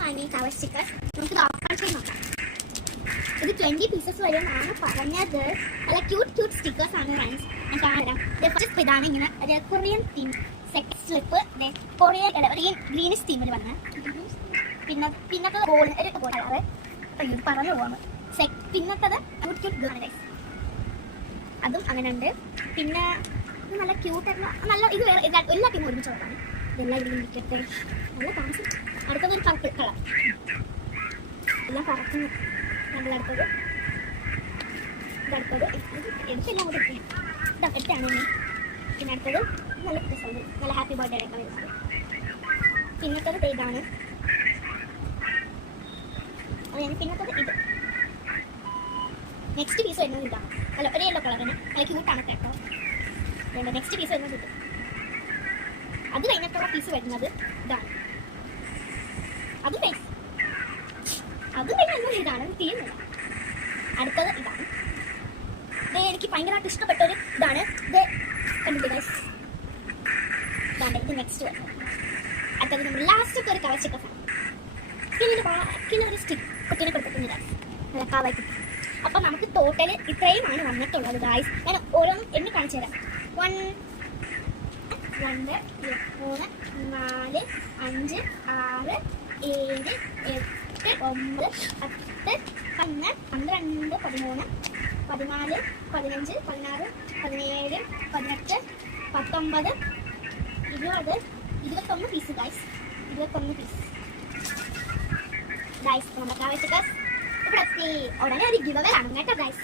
വാങ്ങി cover sticker നമുക്കിത് open ചെയ്ത് നോക്കാം. ഇത് 20 പീസസ് വരുമെന്നാണ് പറഞ്ഞത്. നല്ല ക്യൂട്ട് സ്റ്റിക്കേഴ്സ് ആണ് ഫ്രണ്ട്സ്. ഞാൻ കാണാം. ഫസ്റ്റ് ഇതാണ് ഇങ്ങനെ ഒരു Korean theme sex slip Korean greenish തീമിൽ വന്ന് പിന്നത്തെ ഗോൾഡ് കളറ് പറഞ്ഞു പോവാണ്. പിന്നത്തത് ക്യൂട്ട് ഗേൾ അതും അങ്ങനെ ഉണ്ട്. പിന്നെ നല്ല ക്യൂട്ടായിട്ടുള്ള നല്ല ഇത് വേറെ എല്ലാ ടീമും ഒരുമിച്ച് കൊടുക്കാണ്. ഇതെല്ലാം ഇതിലും വിൽക്കട്ടെ. നല്ല താമസം. അടുത്തത് ഒരു പർപ്പിൾ കളർ എല്ലാം പറക്കുന്നു. നമ്മളടുത്തത് ഇതടുത്തത് എടുത്തെല്ലാം കൂടെ എടുത്താണ്. പിന്നെ അടുത്തത് നല്ല രസമാണ്. നല്ല ഹാപ്പി ബർത്ത്ഡേ ആയിട്ടാണ് വരുന്നത്. പിന്നത്തത് ഇതാണ്. പിന്നത്തത് ഇത്. നെക്സ്റ്റ് പീസ് വരുന്നത് ഇതാണ്. അല്ല ഒരു യെല്ലോ കളറിന് നല്ല ക്യൂട്ടാണ് കേട്ടോ. നെക്സ്റ്റ് പീസ് വരുന്നത് ഇത്. അത് കഴിഞ്ഞിട്ടുള്ള പീസ് വരുന്നത് ഇതാണ്. അത് കഴിഞ്ഞ ഇതാണ് തീരുന്നില്ല. അടുത്തത് ഇതാണ്. എനിക്ക് ഭയങ്കരമായിട്ട് ഇഷ്ടപ്പെട്ടൊരു ഇതാണ്. ഇത് കണ്ടിട്ട് ഇതാണ്. ഇത് നെക്സ്റ്റ് വരുന്നത്. അടുത്തത് നമ്മൾ ലാസ്റ്റൊക്കെ ഒരു കവർ സ്റ്റിക്കർ. പിന്നെ ഒരു സ്റ്റിക്ക് കുട്ടീനെ കൊടുത്തിട്ടുണ്ട്. നല്ല കവർ. അപ്പൊ നമുക്ക് ടോട്ടൽ ഇത്രയുമാണ് വന്നിട്ടുള്ളത് ഗായ്സ്. ഞാൻ ഓരോന്നും എണ്ണി കാണിച്ചു തരാം. 1 2 3 4 5 6 7 8 9 10 11 12 13 14 15 16 17 18 19 20 21 പീസ് ഗായ്സ്. 21 piece guys. നമ്മുടെ ഇവിടെ എത്തി. ഉടനെ ഒരു ഗിവ് അവേ ആണ് കേട്ടോ ഗായ്സ്.